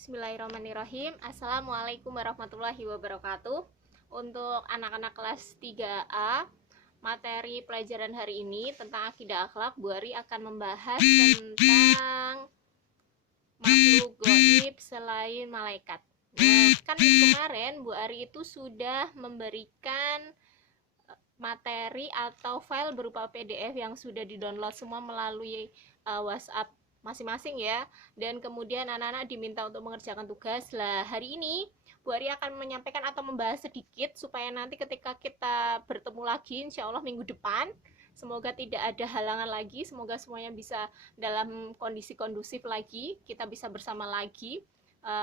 Bismillahirrahmanirrahim. Assalamualaikum warahmatullahi wabarakatuh. Untuk anak-anak kelas 3A, materi pelajaran hari ini tentang akidah akhlak, Bu Ari akan membahas tentang makhluk gaib selain malaikat. Nah, kan kemarin Bu Ari itu sudah memberikan materi atau file berupa PDF yang sudah di-download semua melalui WhatsApp masing-masing ya. Dan kemudian anak-anak diminta untuk mengerjakan tugas. Lah, hari ini Bu Ari akan menyampaikan atau membahas sedikit supaya nanti ketika kita bertemu lagi insya Allah minggu depan, semoga tidak ada halangan lagi, semoga semuanya bisa dalam kondisi kondusif lagi, kita bisa bersama lagi,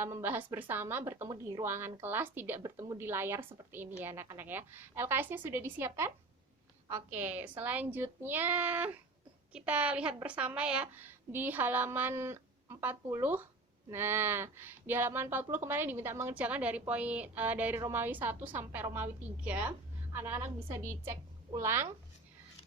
membahas bersama, bertemu di ruangan kelas, tidak bertemu di layar seperti ini ya anak-anak ya. LKS-nya sudah disiapkan? Oke, selanjutnya kita lihat bersama ya di halaman 40. Nah, di halaman 40 kemarin diminta mengerjakan dari poin dari Romawi 1 sampai Romawi 3. Anak-anak bisa dicek ulang.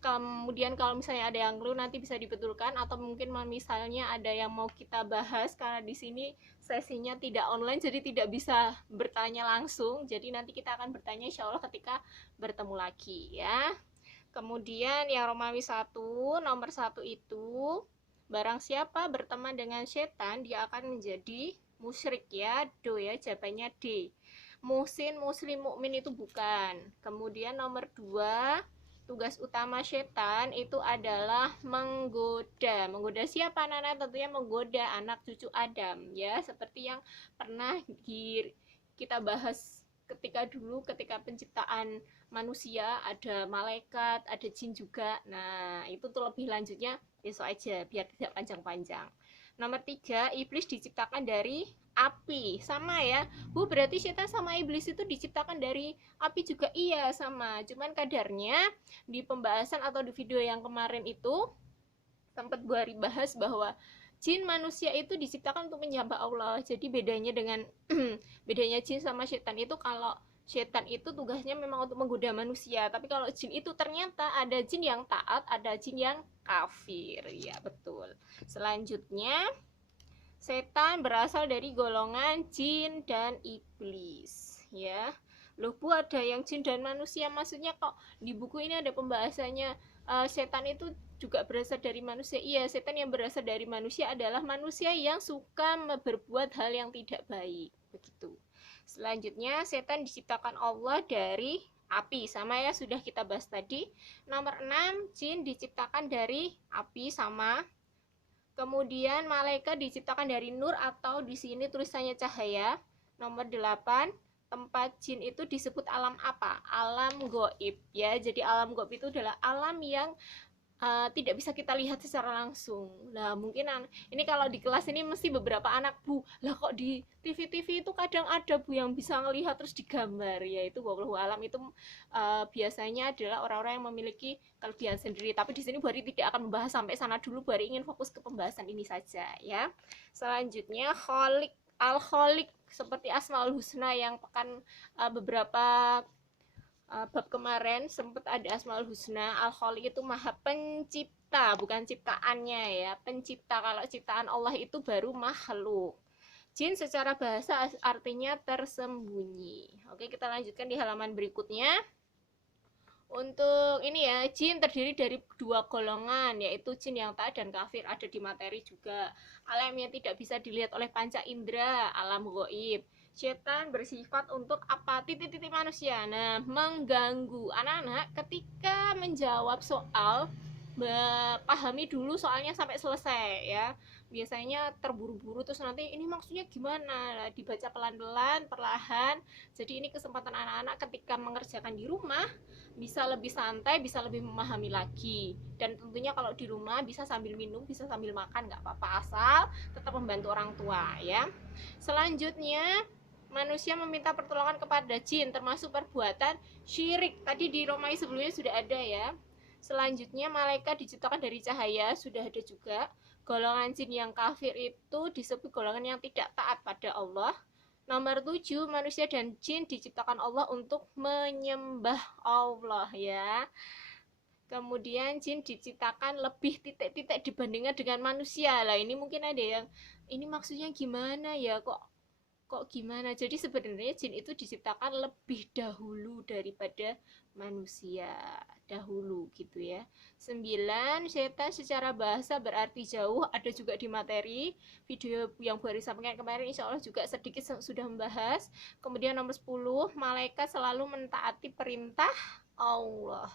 Kemudian kalau misalnya ada yang keliru nanti bisa dibetulkan, atau mungkin misalnya ada yang mau kita bahas karena di sini sesinya tidak online jadi tidak bisa bertanya langsung. Jadi nanti kita akan bertanya insya Allah ketika bertemu lagi ya. Kemudian yang Romawi 1 nomor 1 itu, barang siapa berteman dengan setan dia akan menjadi musyrik ya. Do ya, jawabannya D. Muhsin, muslim, mukmin itu bukan. Kemudian nomor 2, tugas utama setan itu adalah menggoda. Menggoda siapa anak-anak? Tentunya menggoda anak cucu Adam ya, seperti yang pernah kita bahas ketika penciptaan manusia, ada malaikat, ada jin juga. Nah, itu tuh lebih lanjutnya besok aja biar tidak panjang-panjang. Nomor 3, iblis diciptakan dari api. Sama ya. Bu, berarti setan sama iblis itu diciptakan dari api juga? Iya, sama. Cuman kadarnya di pembahasan atau di video yang kemarin itu sempat Bu Ari bahas bahwa jin manusia itu diciptakan untuk menyembah Allah. Jadi bedanya dengan bedanya jin sama setan itu, kalau setan itu tugasnya memang untuk menggoda manusia, tapi kalau jin itu ternyata ada jin yang taat, ada jin yang kafir. Ya, betul. Selanjutnya, setan berasal dari golongan jin dan iblis ya. Loh Bu, ada yang jin dan manusia, maksudnya kok di buku ini ada pembahasannya setan itu juga berasal dari manusia? Iya, setan yang berasal dari manusia adalah manusia yang suka berbuat hal yang tidak baik, begitu. Selanjutnya, setan diciptakan Allah dari api, sama ya, sudah kita bahas tadi. Nomor 6, jin diciptakan dari api, sama. Kemudian malaikat diciptakan dari nur atau di sini tulisannya cahaya. Nomor 8, tempat jin itu disebut alam apa? Alam goib ya. Jadi alam goib itu adalah alam yang tidak bisa kita lihat secara langsung. Nah, mungkin ini kalau di kelas ini mesti beberapa anak, Bu, lah kok di TV-TV itu kadang ada Bu yang bisa ngelihat terus digambar, yaitu wallahu alam itu biasanya adalah orang-orang yang memiliki kelebihan sendiri. Tapi di sini Bu Ari tidak akan membahas sampai sana dulu. Bu Ari ingin fokus ke pembahasan ini saja ya. Selanjutnya, kholik, al-kholik seperti Asmaul Husna yang pekan beberapa bab kemarin sempat ada Asmaul Husna. Al-Khaliq itu maha pencipta, bukan ciptaannya ya, pencipta. Kalau ciptaan Allah itu baru makhluk. Jin secara bahasa artinya tersembunyi. Oke, kita lanjutkan di halaman berikutnya. Untuk ini ya, jin terdiri dari 2 golongan, yaitu jin yang taat dan kafir, ada di materi juga. Alam yang tidak bisa dilihat oleh panca indera, alam gaib. Setan bersifat untuk apa? Titik-titik manusia. Nah, mengganggu anak-anak ketika menjawab soal, pahami dulu soalnya sampai selesai ya. Biasanya terburu-buru terus nanti ini maksudnya gimana? Nah, dibaca pelan-pelan, perlahan. Jadi ini kesempatan anak-anak ketika mengerjakan di rumah bisa lebih santai, bisa lebih memahami lagi. Dan tentunya kalau di rumah bisa sambil minum, bisa sambil makan, nggak apa-apa, asal tetap membantu orang tua ya. Selanjutnya, manusia meminta pertolongan kepada jin, termasuk perbuatan syirik. Tadi di Romawi sebelumnya sudah ada ya. Selanjutnya, malaikat diciptakan dari cahaya, sudah ada juga. Golongan jin yang kafir itu disebut golongan yang tidak taat pada Allah. Nomor 7, manusia dan jin diciptakan Allah untuk menyembah Allah ya. Kemudian jin diciptakan lebih titik-titik dibandingkan dengan manusia. Lah ini mungkin ada yang ini maksudnya gimana ya, kok kok gimana. Jadi sebenarnya jin itu diciptakan lebih dahulu daripada manusia dahulu gitu ya. 9, setan secara bahasa berarti jauh, ada juga di materi video yang baru sampaikan kemarin, insya Allah juga sedikit sudah membahas. Kemudian nomor 10, malaikat selalu mentaati perintah Allah.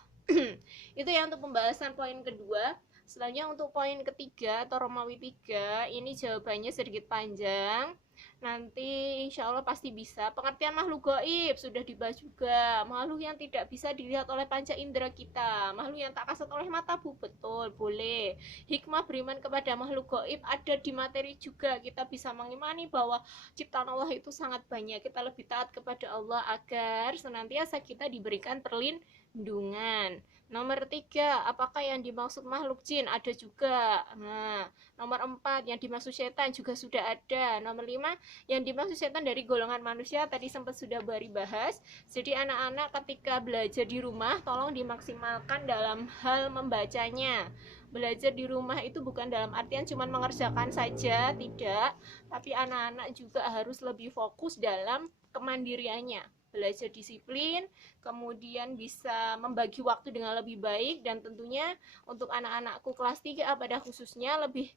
Itu ya untuk pembahasan poin kedua. Selanjutnya untuk poin ketiga atau Romawi 3, ini jawabannya sedikit panjang. Nanti insya Allah pasti bisa. Pengertian makhluk gaib sudah dibahas juga. Makhluk yang tidak bisa dilihat oleh panca indera kita, makhluk yang tak kasat oleh mata, betul, boleh. Hikmah beriman kepada makhluk gaib ada di materi juga. Kita bisa mengimani bahwa ciptaan Allah itu sangat banyak. Kita lebih taat kepada Allah agar senantiasa kita diberikan perlindungan. Nomor 3, apakah yang dimaksud makhluk jin? Ada juga. Nah, nomor 4, yang dimaksud setan juga sudah ada. Nomor 5, yang dimaksud setan dari golongan manusia tadi sempat sudah Bari bahas. Jadi anak-anak ketika belajar di rumah tolong dimaksimalkan dalam hal membacanya. Belajar di rumah itu bukan dalam artian cuma mengerjakan saja, tidak, tapi anak-anak juga harus lebih fokus dalam kemandiriannya, belajar disiplin, kemudian bisa membagi waktu dengan lebih baik, dan tentunya untuk anak-anakku kelas 3A pada khususnya lebih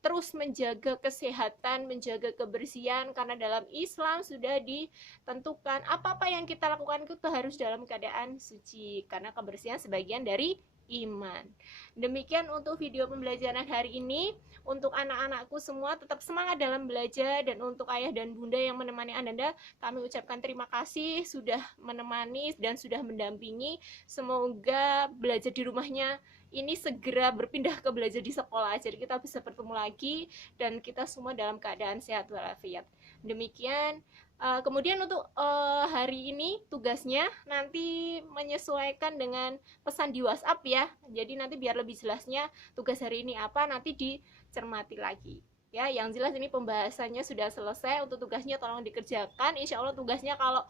terus menjaga kesehatan, menjaga kebersihan, karena dalam Islam sudah ditentukan apa-apa yang kita lakukan itu harus dalam keadaan suci, karena kebersihan sebagian dari iman. Demikian untuk video pembelajaran hari ini. Untuk anak-anakku semua tetap semangat dalam belajar, dan untuk ayah dan bunda yang menemani Anda, kami ucapkan terima kasih sudah menemani dan sudah mendampingi. Semoga belajar di rumahnya ini segera berpindah ke belajar di sekolah, jadi kita bisa bertemu lagi dan kita semua dalam keadaan sehat walafiat. Demikian. Kemudian untuk hari ini tugasnya nanti menyesuaikan dengan pesan di WhatsApp ya. Jadi nanti biar lebih jelasnya tugas hari ini apa, nanti dicermati lagi. Ya, yang jelas ini pembahasannya sudah selesai. Untuk tugasnya tolong dikerjakan. Insya Allah tugasnya kalau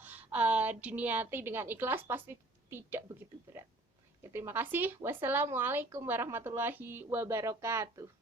diniati dengan ikhlas pasti tidak begitu berat. Ya, terima kasih. Wassalamualaikum warahmatullahi wabarakatuh.